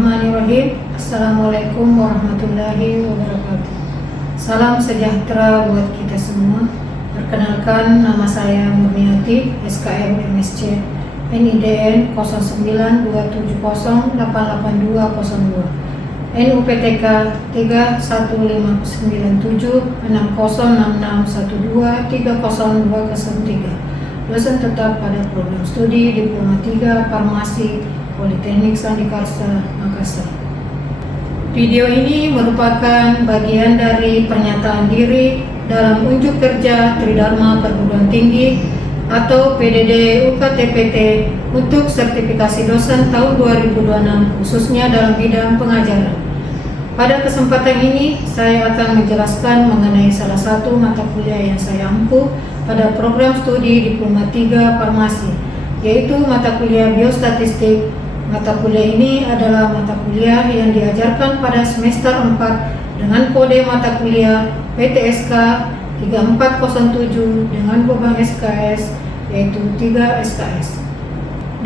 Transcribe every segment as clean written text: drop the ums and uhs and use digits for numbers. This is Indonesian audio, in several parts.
Bismillahirrahmanirrahim. Assalamualaikum warahmatullahi wabarakatuh. Salam sejahtera buat kita semua. Perkenalkan, nama saya Murniati, SKM MSc NIDN 0927088202, NUPTK 31597606123023. Dosen tetap pada program studi Diploma 3 Farmasi Politeknik Sandikarsa, Makassar. Video ini merupakan bagian dari pernyataan diri dalam unjuk kerja Tridharma Perguruan Tinggi atau PDD UKTPT untuk sertifikasi dosen tahun 2026 khususnya dalam bidang pengajaran. Pada kesempatan ini saya akan menjelaskan mengenai salah satu mata kuliah yang saya ampuh pada program studi Diploma 3 Farmasi, yaitu mata kuliah Biostatistik. Mata kuliah ini adalah mata kuliah yang diajarkan pada semester 4 dengan kode mata kuliah PTSK 3407 dengan beban SKS yaitu 3 SKS.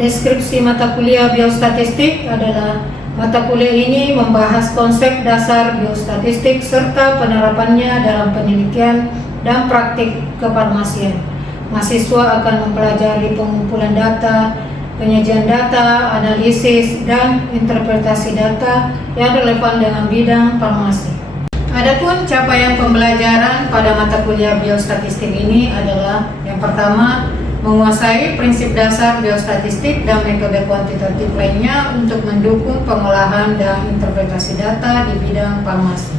Deskripsi mata kuliah Biostatistik adalah mata kuliah ini membahas konsep dasar biostatistik serta penerapannya dalam penelitian dan praktik kefarmasian. Mahasiswa akan mempelajari pengumpulan data, penyajian data, analisis, dan interpretasi data yang relevan dengan bidang farmasi. Adapun capaian pembelajaran pada mata kuliah biostatistik ini adalah yang pertama, menguasai prinsip dasar biostatistik dan metode kuantitatif lainnya untuk mendukung pengolahan dan interpretasi data di bidang farmasi.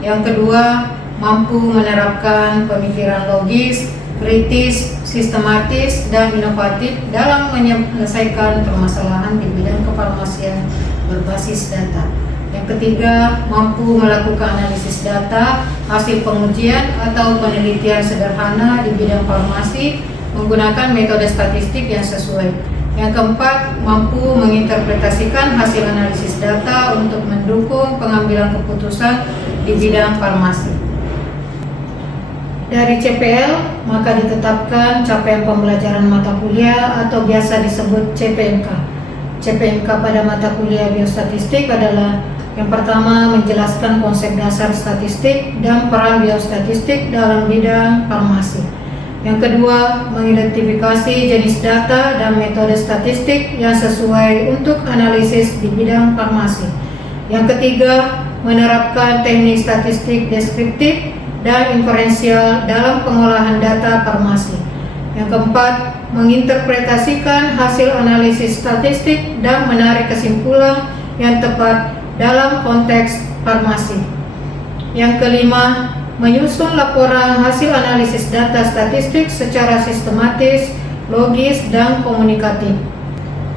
Yang kedua, mampu menerapkan pemikiran logis, kritis, sistematis, dan inovatif dalam menyelesaikan permasalahan di bidang kefarmasian berbasis data. Yang ketiga, mampu melakukan analisis data, hasil pengujian atau penelitian sederhana di bidang farmasi menggunakan metode statistik yang sesuai. Yang keempat, mampu menginterpretasikan hasil analisis data untuk mendukung pengambilan keputusan di bidang farmasi. Dari CPL, maka ditetapkan capaian pembelajaran mata kuliah atau biasa disebut CPMK. CPMK pada mata kuliah biostatistik adalah yang pertama, menjelaskan konsep dasar statistik dan peran biostatistik dalam bidang farmasi. Yang kedua, mengidentifikasi jenis data dan metode statistik yang sesuai untuk analisis di bidang farmasi. Yang ketiga, menerapkan teknik statistik deskriptif dan inferensial dalam pengolahan data farmasi. Yang keempat, menginterpretasikan hasil analisis statistik dan menarik kesimpulan yang tepat dalam konteks farmasi. Yang kelima, menyusun laporan hasil analisis data statistik secara sistematis, logis, dan komunikatif.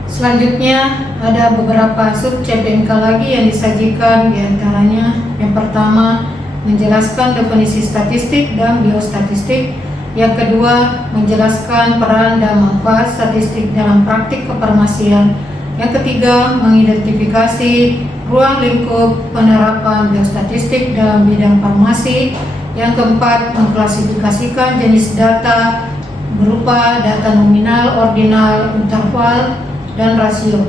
Selanjutnya, ada beberapa sub CPMK lagi yang disajikan, diantaranya yang pertama, menjelaskan definisi statistik dan biostatistik. Yang kedua, menjelaskan peran dan manfaat statistik dalam praktik kefarmasian. Yang ketiga, mengidentifikasi ruang lingkup penerapan biostatistik dalam bidang farmasi. Yang keempat, mengklasifikasikan jenis data berupa data nominal, ordinal, interval, dan rasio.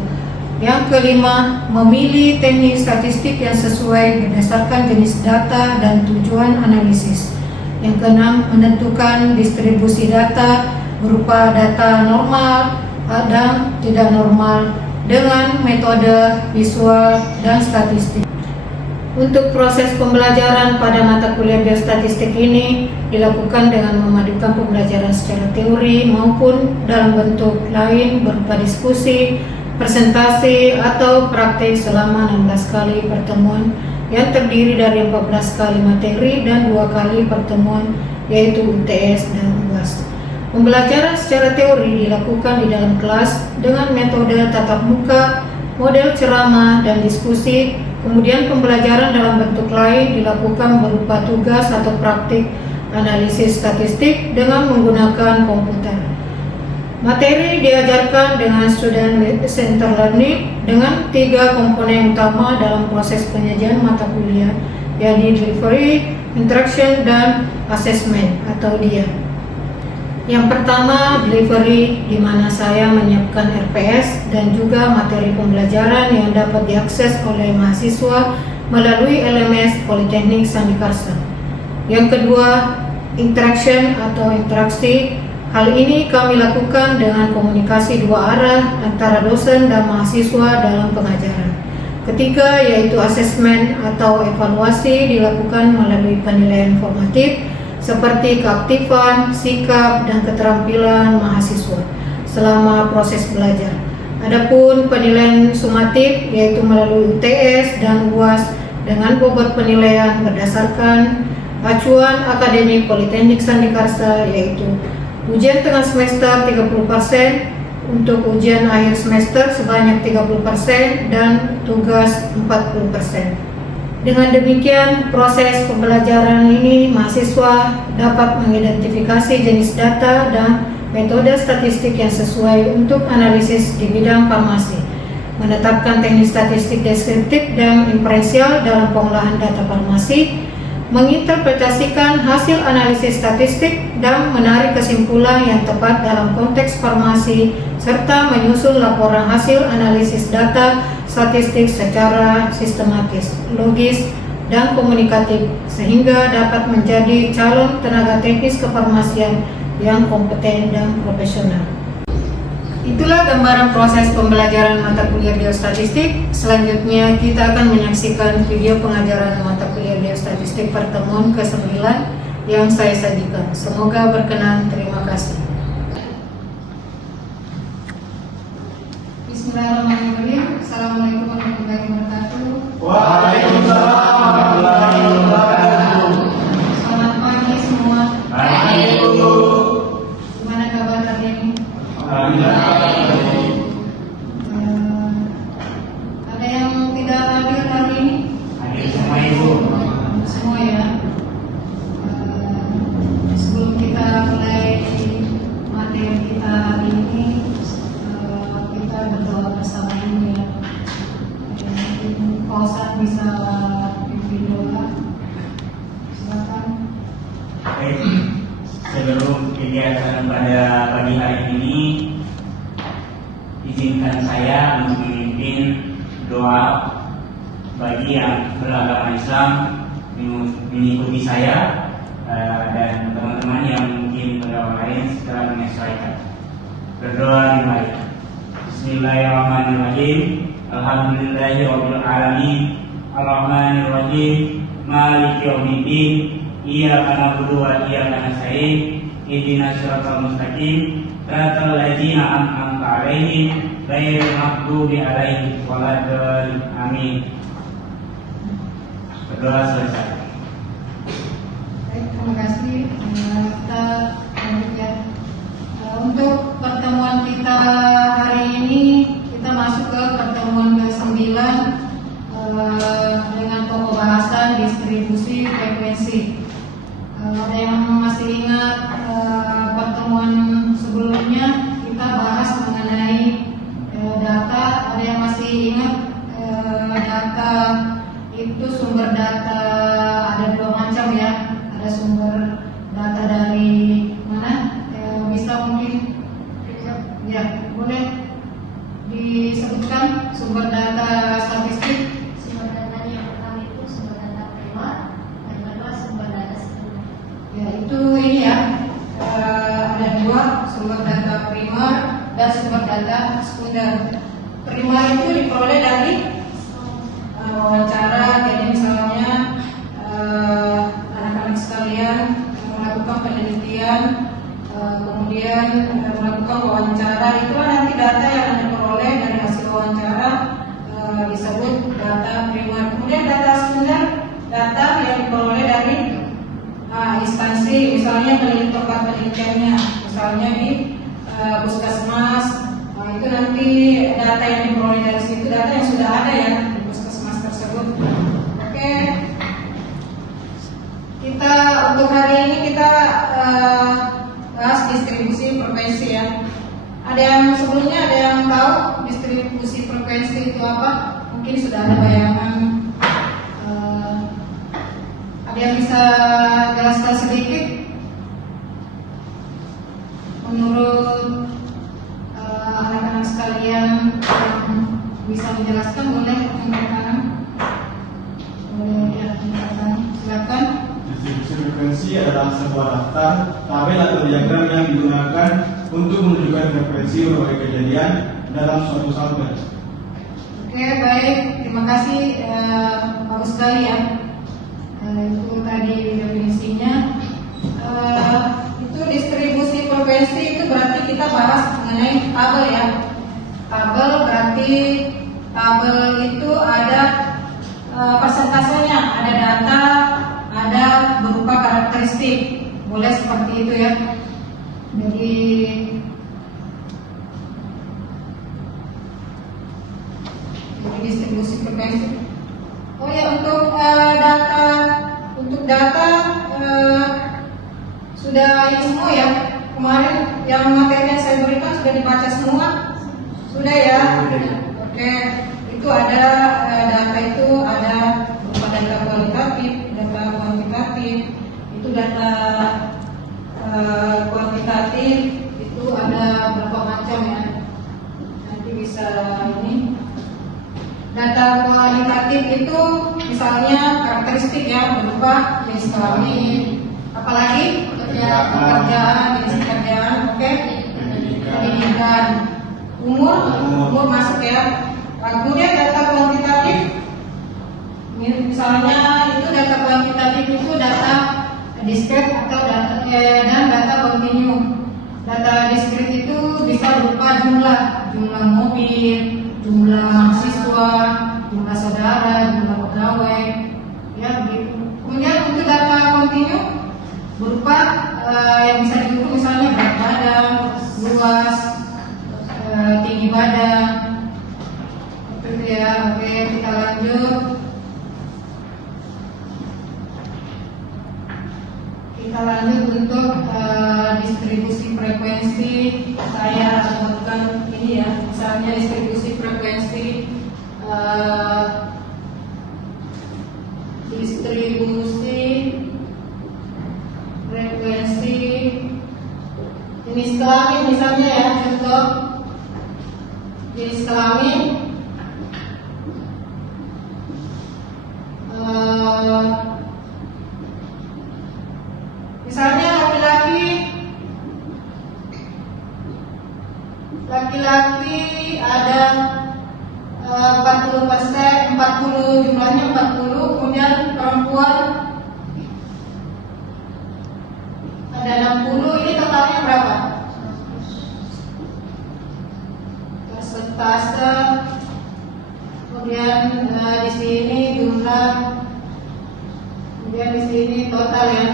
Yang kelima, memilih teknik statistik yang sesuai berdasarkan jenis data dan tujuan analisis. Yang keenam, menentukan distribusi data berupa data normal dan tidak normal dengan metode visual dan statistik. Untuk proses pembelajaran pada mata kuliah biostatistik ini dilakukan dengan memadukan pembelajaran secara teori maupun dalam bentuk lain berupa diskusi, presentasi, atau praktik selama 16 kali pertemuan yang terdiri dari 14 kali materi dan 2 kali pertemuan yaitu UTS dan UAS. Pembelajaran secara teori dilakukan di dalam kelas dengan metode tatap muka, model ceramah, dan diskusi. Kemudian pembelajaran dalam bentuk lain dilakukan berupa tugas atau praktik analisis statistik dengan menggunakan komputer. Materi diajarkan dengan student center learning dengan 3 komponen utama dalam proses penyajian mata kuliah, yakni delivery, interaction, dan assessment atau DIA. Yang pertama, delivery, di mana saya menyiapkan RPS dan juga materi pembelajaran yang dapat diakses oleh mahasiswa melalui LMS Politeknik Sandikarsa. Yang kedua, interaction atau interaksi. Hal ini kami lakukan dengan komunikasi dua arah antara dosen dan mahasiswa dalam pengajaran. Ketiga, yaitu asesmen atau evaluasi dilakukan melalui penilaian formatif seperti keaktifan, sikap, dan keterampilan mahasiswa selama proses belajar. Adapun penilaian sumatif yaitu melalui UTS dan UAS dengan bobot penilaian berdasarkan acuan akademik Politeknik Sandikarsa, yaitu ujian tengah semester 30%, untuk ujian akhir semester sebanyak 30%, dan tugas 40%. Dengan demikian, proses pembelajaran ini mahasiswa dapat mengidentifikasi jenis data dan metode statistik yang sesuai untuk analisis di bidang farmasi, menetapkan teknik statistik deskriptif dan inferensial dalam pengolahan data farmasi, menginterpretasikan hasil analisis statistik dan menarik kesimpulan yang tepat dalam konteks farmasi, serta menyusun laporan hasil analisis data statistik secara sistematis, logis, dan komunikatif sehingga dapat menjadi calon tenaga teknis kefarmasian yang kompeten dan profesional. Itulah gambaran proses pembelajaran mata kuliah biostatistik. Selanjutnya kita akan menyaksikan video pengajaran mata kuliah biostatistik pertemuan ke-9 yang saya sajikan. Semoga berkenan. Terima kasih. Bismillahirrahmanirrahim. Assalamualaikum warahmatullahi wabarakatuh. Waalaikumsalam warahmatullahi wabarakatuh. Selamat pagi semua. Pagi Bu. Gimana kabar hari ini? Alhamdulillah. Ada yang tidak hadir hari ini? Hadir semua Ibu. Semua ya. Sebelum kita mulai materi kita hari ini, kita berdoa bersama ini ya. Mungkin Pak Ustadz bisa pimpin doa. Silakan. Baik. Sebelum kegiatan pada pagi hari ini, izinkan saya untuk memimpin doa bagi yang beragama Islam mengikuti saya dan teman-teman yang mungkin beragama lain setelah menyesuaikan. Berdoa dimari. Bismillahirrahmanirrahim. Alhamdulillahirabbil alamin. Arrahmanirrahim. Maliki yaumiddin. Iyyaka na'budu wa iyyaka nasta'in. Ihdinas siratal mustaqim. Siratal ladzina an'amta 'alaihim ghairil maghdubi 'alaihim waladdallin. Amin. Berdoa selesai. Baik, terima kasih. Kita lanjut ya. Untuk pertemuan kita hari ini, kita masuk ke pertemuan ke-9 dengan pokok bahasan distribusi frekuensi. Ada yang masih ingat pertemuan sebelumnya kita bahas mengenai data? Ada yang masih ingat data itu sumber data ada dua macam ya? Ada sumber data dari mana? Bisa mungkin ya boleh disebutkan sumber data statistik. Sumber datanya yang pertama itu sumber data primer, yang kedua sumber data sekunder. Ya itu ini ya, ada dua, sumber data primer dan sumber data sekunder. Primer itu diperoleh dari wawancara, jadi misalnya anak-anak sekalian melakukan penelitian, kemudian melakukan wawancara, itulah nanti data yang diperoleh dari hasil wawancara disebut data primer. Kemudian data sekunder, data yang diperoleh dari instansi, misalnya tempat penelitiannya, misalnya di puskesmas. Itu nanti data yang diperoleh dari situ, data yang sudah ada ya di puskesmas tersebut. Oke, kita untuk hari ini kita bahas distribusi frekuensi ya. Ada yang sebelumnya ada yang tahu distribusi frekuensi itu apa? Mungkin sudah ada bayangan. Ada yang bisa jelaskan sedikit? anak-anak sekalian yang bisa menjelaskan, boleh rekan-rekan. Boleh ya, rekan-rekan. Silakan. Distribusi frekuensi adalah sebuah daftar, tabel atau diagram yang digunakan untuk menunjukkan frekuensi berbagai kejadian dalam suatu sampel. Oke, baik. Terima kasih. Bagus sekali ya. Itu tadi definisinya. Itu distribusi frekuensi itu berarti kita bahas mengenai tabel ya. Tabel berarti tabel itu ada persentasenya, ada data, ada berupa karakteristik. Boleh seperti itu ya. Jadi distribusi frekuensi. Oh ya, untuk data sudah ini semua ya. Kemarin yang materi yang saya berikan sudah dibaca semua, sudah ya. Oke, itu ada data itu ada berupa data kualitatif, data kuantitatif. Itu data kuantitatif itu ada berapa macam ya. Nanti bisa ini. Data kualitatif itu misalnya karakteristik ya, berupa jenis kelamin, apalagi pekerjaan, jenis pekerjaan, oke, pendidikan, umur masuk ya. Kemudian data kuantitatif, misalnya itu data kuantitatif itu data diskret atau dan data kontinu. Data diskret itu bisa berupa jumlah mobil, jumlah mahasiswa, jumlah saudara, jumlah pegawai, ya begitu. Kemudian untuk data kontinu berupa yang bisa diukur misalnya berat badan, luas, tinggi badan, itu ya. Oke, kita lanjut. Kita lanjut untuk distribusi frekuensi. Saya sebutkan ini ya, misalnya distribusi frekuensi jenis kelamin misalnya ya, contoh jenis kelamin misalnya laki-laki ada 40%, 40 jumlahnya 40, kemudian perempuan ada 60, ini totalnya berapa? Persentase. Kemudian di sini jumlah, kemudian di sini total ya.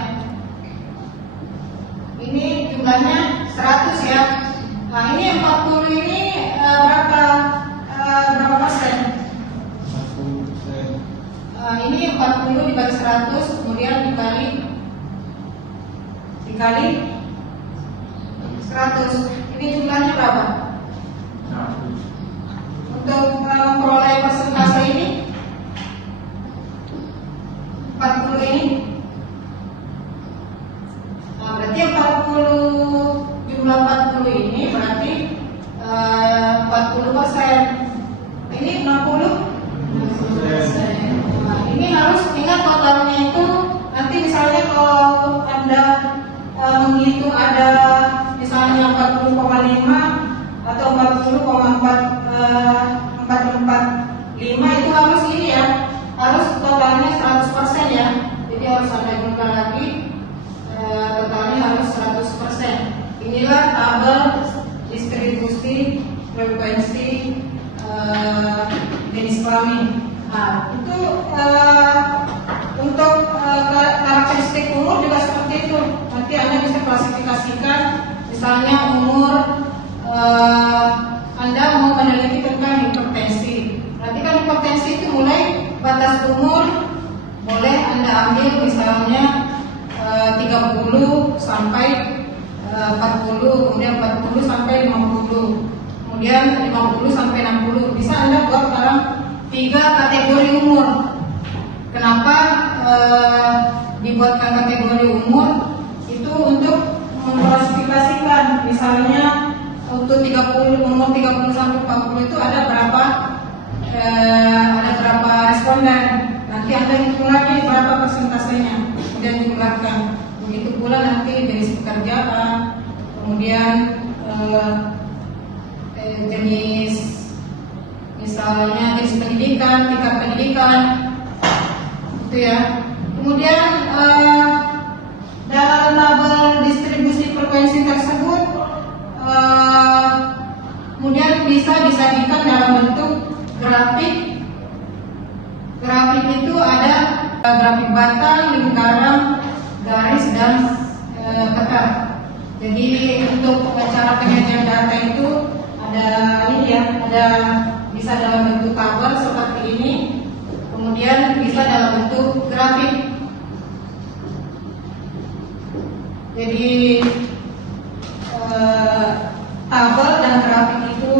Ini jumlahnya 100 ya. Nah, ini 40 ini berapa persen? 1%. Ini 40 dibagi 100, kemudian dikali 100. Ini jumlahnya berapa? 100. Untuk memperoleh persentase ini 40 ini. Nah, berarti 40 jumlah 40 ini berarti 40%. Ini 60. Nah, ini harus ingat totalnya itu. Nanti misalnya kalau Anda menghitung ada misalnya 40,5 atau 40,445 itu harus ini ya, harus totalnya 100% ya. Jadi harus Anda gunakan lagi totalnya harus 100%. Inilah tabel distribusi frekuensi jenis kelamin. Nah, itu untuk karakteristik umur juga seperti itu. Nanti Anda bisa klasifikasikan, misalnya umur Anda mau meneliti tentang hipertensi. Nanti kan hipertensi itu mulai batas umur boleh Anda ambil misalnya 30 sampai 40, kemudian 40 sampai 50, kemudian 50 sampai 60. Bisa Anda buat dalam 3 kategori umur. Kenapa dibuatkan kategori umur? Itu untuk mengklasifikasikan, misalnya untuk 30 umur 30 sampai 40 itu ada berapa responden. Nanti Anda hitung lagi berapa persentasenya, kemudian jumlahkan. Begitu pula nanti jenis pekerjaan, kemudian jenis, misalnya jenis pendidikan, tingkat pendidikan, itu ya. Kemudian dalam tabel distribusi frekuensi tersebut kemudian bisa disajikan dalam bentuk grafik. Grafik itu ada grafik batang, lingkaran, garis, dan peta. Jadi untuk cara penyajian data itu ada ini ya, ada bisa dalam bentuk tabel seperti ini, kemudian bisa dalam bentuk grafik. Jadi tabel dan grafik itu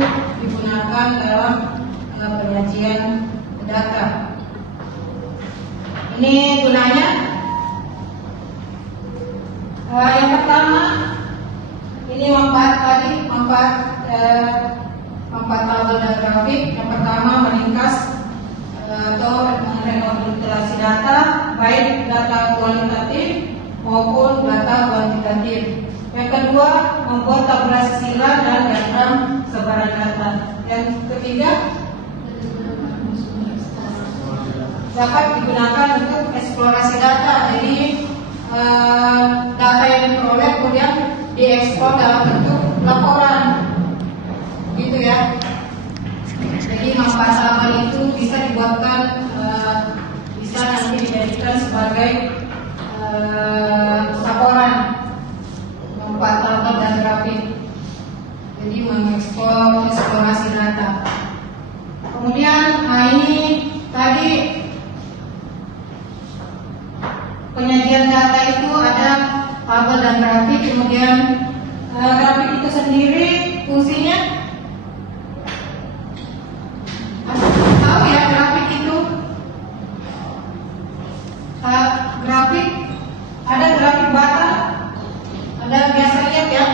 digunakan dalam penyajian data. Ini gunanya yang pertama, ini manfaat tabel dan grafik. Yang pertama, meringkas atau merekapitulasi data, baik data kualitatif maupun data kuantitatif. Yang kedua, membuat tabulasi sila dan diagram sebaran data. Yang ketiga, dapat digunakan untuk eksplorasi data. Jadi data yang diperoleh kemudian diekspor dalam bentuk laporan, gitu ya. Jadi manfaat tabel itu bisa dibuatkan, bisa nanti dijadikan sebagai laporan. Manfaat tabel dan grafik, jadi mengeksplorasi data. Kemudian ini tadi penyajian data itu ada tabel dan grafik. Kemudian grafik itu sendiri fungsinya tahu ya, grafik itu grafik ada grafik batang, ada biasa lihat ya,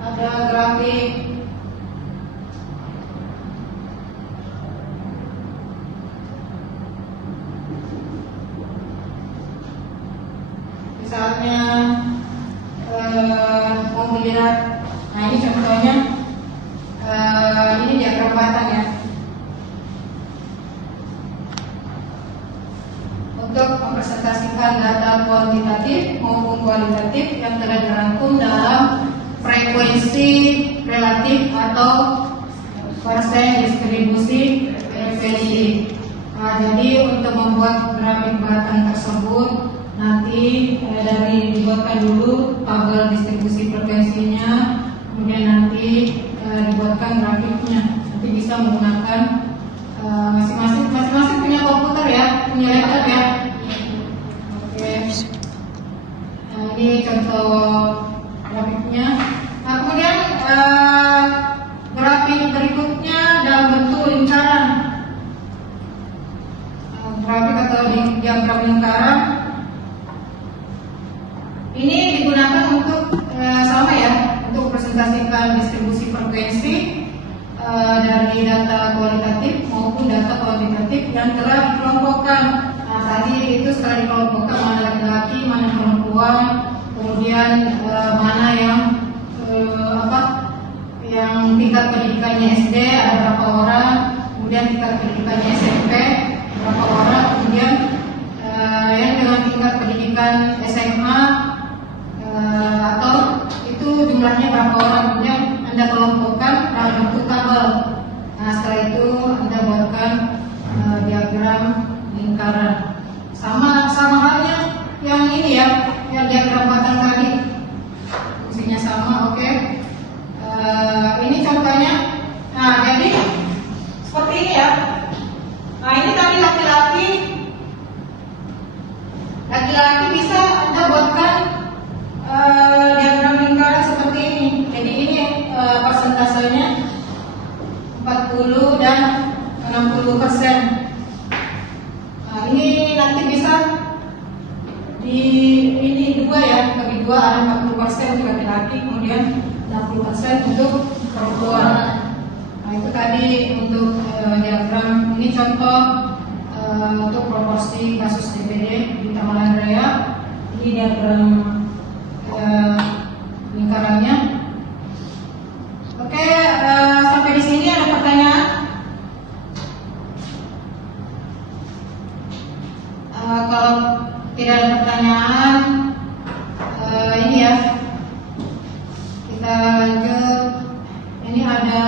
ada grafik misalnya mau melihat, nah ini contohnya, ini diagram batang ya. Untuk mempresentasikan data kuantitatif maupun kualitatif yang telah dirangkum dalam frekuensi relatif atau persen distribusi frekuensi. Nah, jadi untuk membuat grafik batang tersebut nanti dari dibuatkan dulu tabel distribusi frekuensinya, kemudian nanti dibuatkan grafiknya. Nanti bisa menggunakan masing-masing punya komputer ya, punya laptop ya. Oke. Nah, ini contoh grafiknya. Nah, kemudian grafik berikutnya dalam bentuk lingkaran. Grafik atau diagram lingkaran ini digunakan untuk sama ya, untuk presentasikan distribusi frekuensi dari data kualitatif maupun data kuantitatif yang telah dikelompokkan. Nah, tadi itu setelah dikelompokkan mana laki-laki, mana perempuan, kemudian mana yang yang tingkat pendidikannya SD ada berapa orang, kemudian tingkat pendidikannya SMP berapa orang, kemudian yang dengan tingkat pendidikan SMA atau itu jumlahnya berapa orang, kemudian Anda kelompokkan dalam bentuk tabel. Nah, setelah itu Anda buatkan diagram lingkaran. Sama halnya yang ini ya, yang diagram batang tadi, fungsinya sama. Oke. Ini contohnya. Nah, jadi seperti ini ya. Nah, ini tadi laki-laki bisa Anda buatkan diagram lingkaran seperti ini. Jadi ini persentasenya 40 dan 60%. Nah, ini nanti bisa di ini dua ya, bagi dua ada 40%, 50% untuk perempuan. Nah, itu tadi untuk diagram ini contoh untuk proporsi kasus DPD di Taman Raya. Ini diagram lingkarannya. Oke, sampai di sini ada pertanyaan? Kalau tidak ada pertanyaan, ini ya, kita lanjut. Ini ada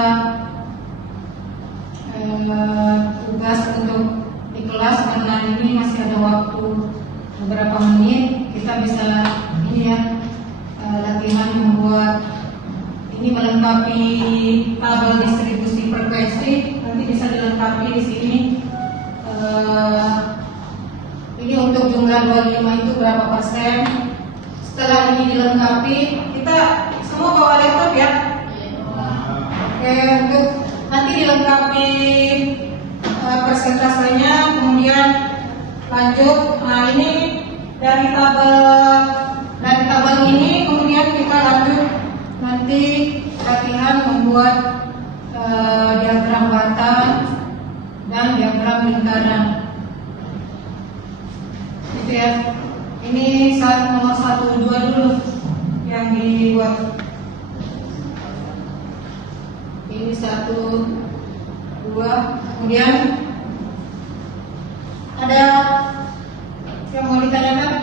tugas untuk di kelas, karena ini masih ada waktu beberapa menit. Kita bisa ini ya, latihan membuat ini, melengkapi tabel distribusi frekuensi. Nanti bisa dilengkapi di sini. Ini untuk jumlah 25 itu berapa persen. Setelah ini dilengkapi, kita semua bawa laptop ya. Oke, untuk nanti dilengkapi persentasenya, kemudian lanjut. Nah, ini dari tabel ini, kemudian kita lanjut nanti latihan membuat diagram bata dan diagram lingkaran. Itu ya. Ini nomor 1, 2 dulu yang dibuat. Ini 1, 2, kemudian ada yang mau ditanyakan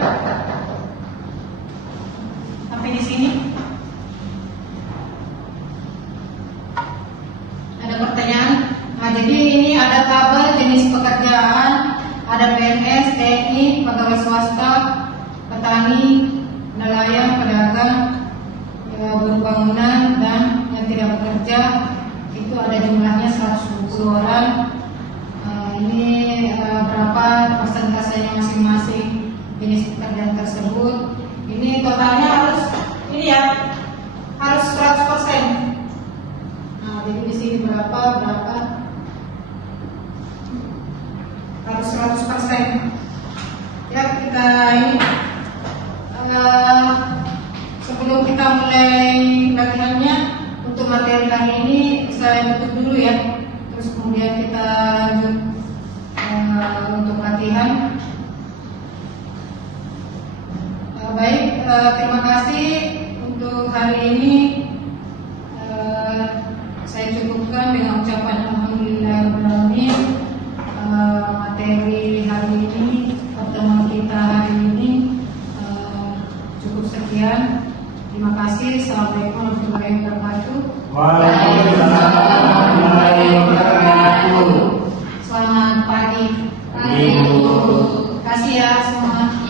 sampai di sini? Ada pertanyaan? Nah, jadi ini ada tabel jenis pekerjaan, ada PNS, TNI, pegawai swasta, petani, nelayan, pedagang, buruh bangunan, dan yang tidak bekerja. Itu ada jumlahnya 120 orang. Ini berapa persentasenya masing-masing jenis pekerjaan tersebut. Ini totalnya harus ini ya, harus 100%. Nah, jadi di sini berapa harus 100%. Ya, kita ini sebelum kita mulai latihannya, untuk materi hari ini saya tutup dulu ya. Terus kemudian kita lanjut untuk latihan. Baik, terima kasih untuk hari ini. Saya cukupkan dengan ucapan alhamdulillahirobbilalamin. Materi hari ini, pertemuan kita hari ini cukup sekian. Terima kasih. Assalamualaikum warahmatullahi wabarakatuh. Waalaikumsalam warahmatullahi wabarakatuh. Selamat pagi. Terima kasih ya semua.